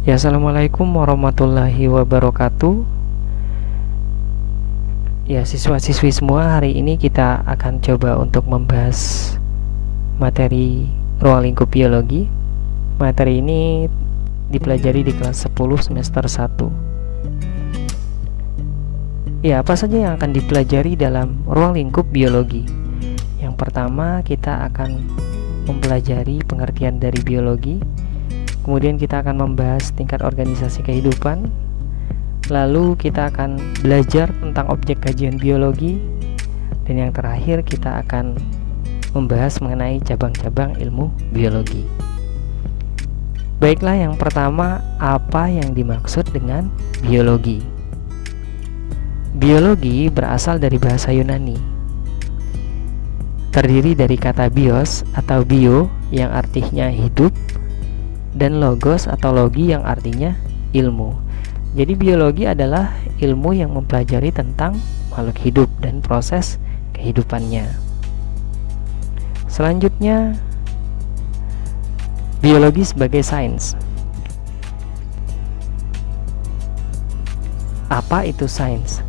Ya, assalamualaikum warahmatullahi wabarakatuh. Ya, siswa-siswi semua, hari ini kita akan coba untuk membahas materi ruang lingkup biologi. Materi ini dipelajari di kelas 10 semester 1. Ya, apa saja yang akan dipelajari dalam ruang lingkup biologi? Yang pertama, kita akan mempelajari pengertian dari biologi. Kemudian kita akan membahas tingkat organisasi kehidupan. Lalu kita akan belajar tentang objek kajian biologi. Dan yang terakhir kita akan membahas mengenai cabang-cabang ilmu biologi. Baiklah, yang pertama, apa yang dimaksud dengan biologi? Biologi berasal dari bahasa Yunani. Terdiri dari kata bios atau bio yang artinya hidup dan logos atau logi yang artinya ilmu. Jadi biologi adalah ilmu yang mempelajari tentang makhluk hidup dan proses kehidupannya. Selanjutnya, biologi sebagai sains. Apa itu sains?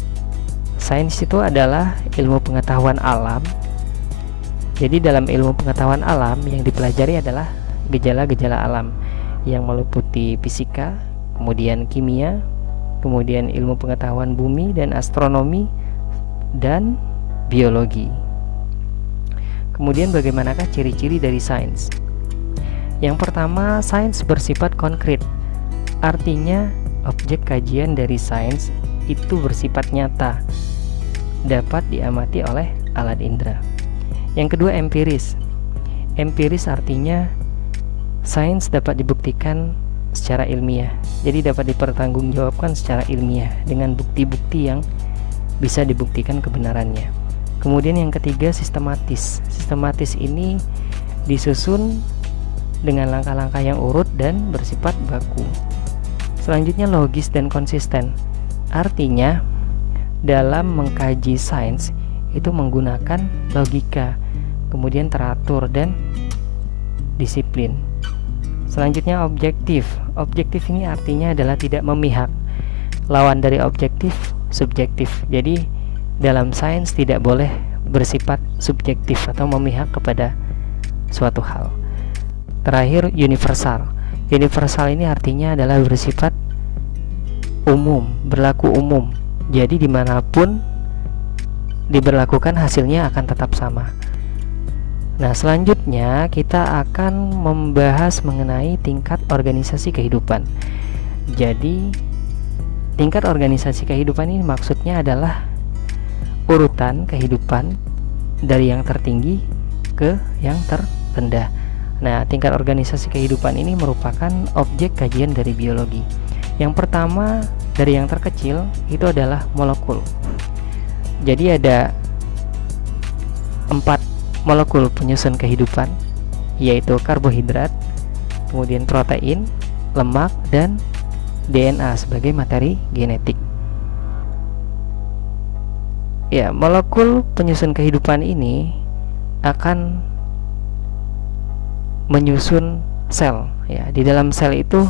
Sains itu adalah ilmu pengetahuan alam. Jadi dalam ilmu pengetahuan alam yang dipelajari adalah gejala-gejala alam yang meliputi fisika, kemudian kimia, kemudian ilmu pengetahuan bumi dan astronomi, dan biologi. Kemudian bagaimanakah ciri-ciri dari sains? Yang pertama, sains bersifat konkret. Artinya, objek kajian dari sains itu bersifat nyata, dapat diamati oleh alat indera. Yang kedua, empiris. Empiris artinya sains dapat dibuktikan secara ilmiah, jadi dapat dipertanggungjawabkan secara ilmiah dengan bukti-bukti yang bisa dibuktikan kebenarannya. Kemudian yang ketiga, sistematis. Sistematis ini disusun dengan langkah-langkah yang urut dan bersifat baku. Selanjutnya, logis dan konsisten. Artinya dalam mengkaji sains itu menggunakan logika, kemudian teratur dan disiplin. Selanjutnya, objektif. Objektif ini artinya adalah tidak memihak. Lawan dari objektif, subjektif. Jadi dalam sains tidak boleh bersifat subjektif atau memihak kepada suatu hal. Terakhir, universal. Universal ini artinya adalah bersifat umum, berlaku umum. Jadi dimanapun diberlakukan hasilnya akan tetap sama. Nah, selanjutnya kita akan membahas mengenai tingkat organisasi kehidupan. Jadi, tingkat organisasi kehidupan ini maksudnya adalah urutan kehidupan dari yang tertinggi ke yang terendah. Nah, tingkat organisasi kehidupan ini merupakan objek kajian dari biologi. Yang pertama, dari yang terkecil itu adalah molekul. Jadi ada 4 molekul penyusun kehidupan, yaitu karbohidrat, kemudian protein, lemak, dan DNA sebagai materi genetik. Ya, molekul penyusun kehidupan ini akan menyusun sel. Ya, di dalam sel itu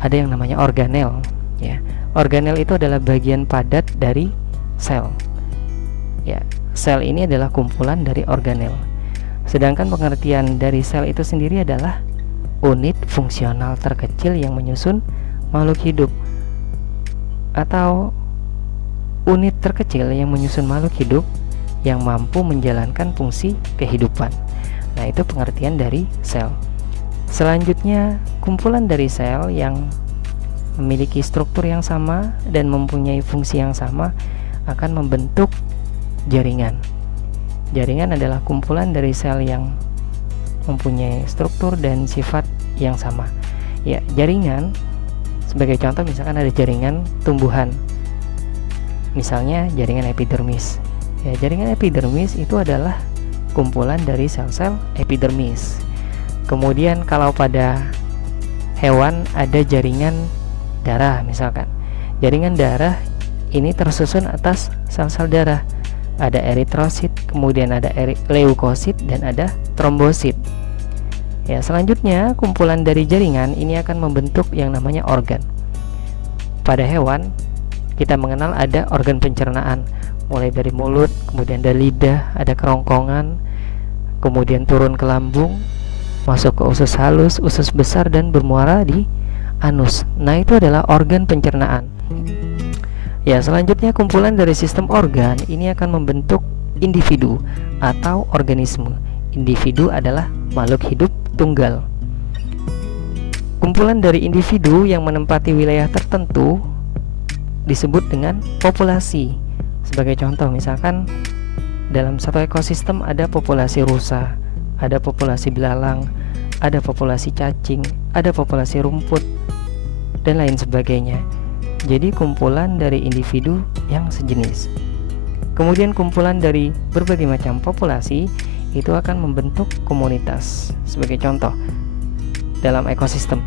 ada yang namanya organel. Ya, organel itu adalah bagian padat dari sel. Ya, sel ini adalah kumpulan dari organel. Sedangkan pengertian dari sel itu sendiri adalah unit fungsional terkecil yang menyusun makhluk hidup, atau unit terkecil yang menyusun makhluk hidup yang mampu menjalankan fungsi kehidupan. Nah, itu pengertian dari sel. Selanjutnya, kumpulan dari sel yang memiliki struktur yang sama dan mempunyai fungsi yang sama akan membentuk jaringan. Jaringan adalah kumpulan dari sel yang mempunyai struktur dan sifat yang sama. Ya, jaringan sebagai contoh misalkan ada jaringan tumbuhan. Misalnya jaringan epidermis. Ya, jaringan epidermis itu adalah kumpulan dari sel-sel epidermis. Kemudian kalau pada hewan ada jaringan darah misalkan. Jaringan darah ini tersusun atas sel-sel darah. Ada eritrosit, kemudian ada leukosit, dan ada trombosit. Ya, selanjutnya kumpulan dari jaringan ini akan membentuk yang namanya organ. Pada hewan kita mengenal ada organ pencernaan, mulai dari mulut, kemudian ada lidah, ada kerongkongan, kemudian turun ke lambung, masuk ke usus halus, usus besar, dan bermuara di anus. Nah, itu adalah organ pencernaan. Ya, selanjutnya kumpulan dari sistem organ ini akan membentuk individu atau organisme. Individu adalah makhluk hidup tunggal. Kumpulan dari individu yang menempati wilayah tertentu disebut dengan populasi. Sebagai contoh, misalkan dalam satu ekosistem ada populasi rusa, ada populasi belalang, ada populasi cacing, ada populasi rumput, dan lain sebagainya. Jadi kumpulan dari individu yang sejenis. Kemudian kumpulan dari berbagai macam populasi itu akan membentuk komunitas. Sebagai contoh, dalam ekosistem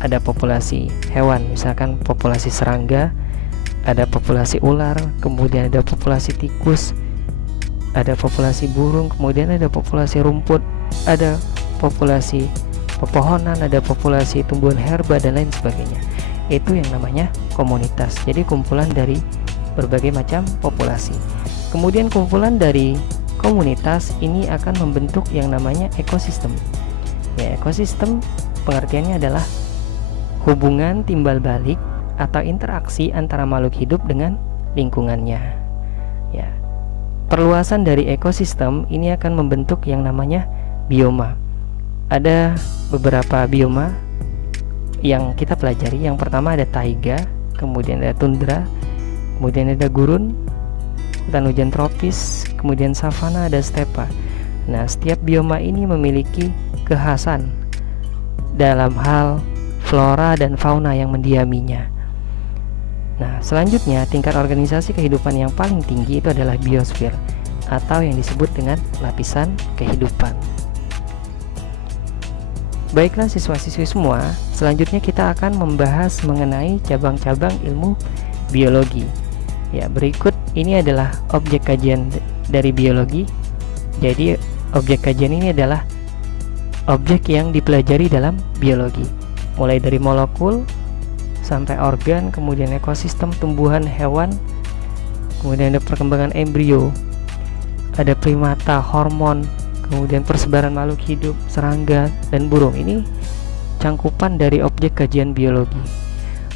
ada populasi hewan, misalkan populasi serangga, ada populasi ular, kemudian ada populasi tikus, ada populasi burung, kemudian ada populasi rumput, ada populasi pepohonan, ada populasi tumbuhan herba, dan lain sebagainya. Itu yang namanya komunitas. Jadi kumpulan dari berbagai macam populasi. Kemudian kumpulan dari komunitas ini akan membentuk yang namanya ekosistem. Ya, ekosistem pengertiannya adalah hubungan timbal balik atau interaksi antara makhluk hidup dengan lingkungannya. Ya. Perluasan dari ekosistem ini akan membentuk yang namanya bioma. Ada beberapa bioma yang kita pelajari. Yang pertama ada taiga, kemudian ada tundra, kemudian ada gurun, hutan hujan tropis, kemudian savana, ada stepa. Nah, setiap bioma ini memiliki kekhasan dalam hal flora dan fauna yang mendiaminya. Nah, selanjutnya tingkat organisasi kehidupan yang paling tinggi itu adalah biosfer atau yang disebut dengan lapisan kehidupan. Baiklah siswa-siswi semua, selanjutnya kita akan membahas mengenai cabang-cabang ilmu biologi. Ya, berikut ini adalah objek kajian dari biologi. Jadi, objek kajian ini adalah objek yang dipelajari dalam biologi, mulai dari molekul sampai organ, kemudian ekosistem tumbuhan, hewan, kemudian ada perkembangan embrio, ada primata, hormon, kemudian persebaran makhluk hidup, serangga, dan burung. Ini cangkupan dari objek kajian biologi.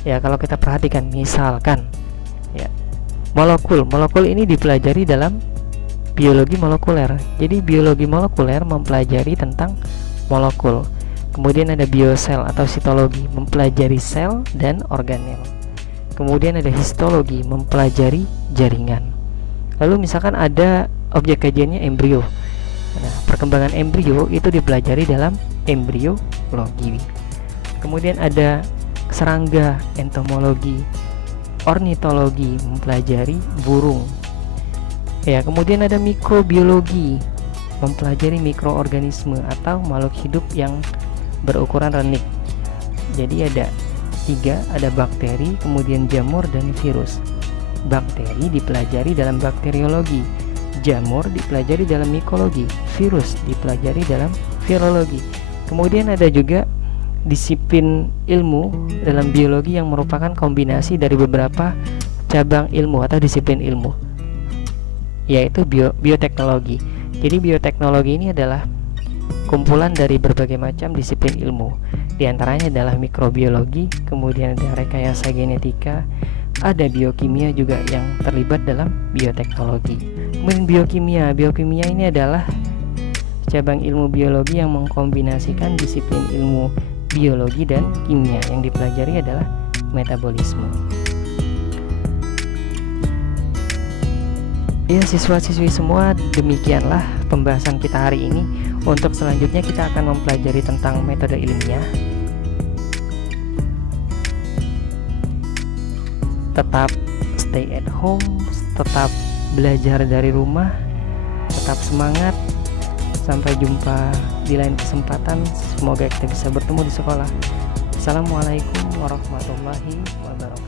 Ya, kalau kita perhatikan, misalkan ya, molekul ini dipelajari dalam biologi molekuler. Jadi biologi molekuler mempelajari tentang molekul. Kemudian ada biosel atau sitologi, mempelajari sel dan organel. Kemudian ada histologi, mempelajari jaringan. Lalu misalkan ada objek kajiannya embrio. Nah, perkembangan embrio itu dipelajari dalam embriologi. Kemudian ada serangga, entomologi, ornitologi, mempelajari burung. Ya, kemudian ada mikrobiologi, mempelajari mikroorganisme atau makhluk hidup yang berukuran renik. Jadi ada 3, ada bakteri, kemudian jamur, dan virus. Bakteri dipelajari dalam bakteriologi, jamur dipelajari dalam mikologi, virus dipelajari dalam virologi. Kemudian ada juga disiplin ilmu dalam biologi yang merupakan kombinasi dari beberapa cabang ilmu atau disiplin ilmu, yaitu bioteknologi. Jadi bioteknologi ini adalah kumpulan dari berbagai macam disiplin ilmu. Di antaranya adalah mikrobiologi, kemudian ada rekayasa genetika, ada biokimia juga yang terlibat dalam bioteknologi. Kemudian biokimia ini adalah cabang ilmu biologi yang mengkombinasikan disiplin ilmu biologi dan kimia. Yang dipelajari adalah metabolisme. Ya, siswa-siswi semua, demikianlah pembahasan kita hari ini. Untuk selanjutnya kita akan mempelajari tentang metode ilmiah. Tetap stay at home, tetap belajar dari rumah, tetap semangat. Sampai jumpa di lain kesempatan. Semoga kita bisa bertemu di sekolah. Assalamualaikum warahmatullahi wabarakatuh.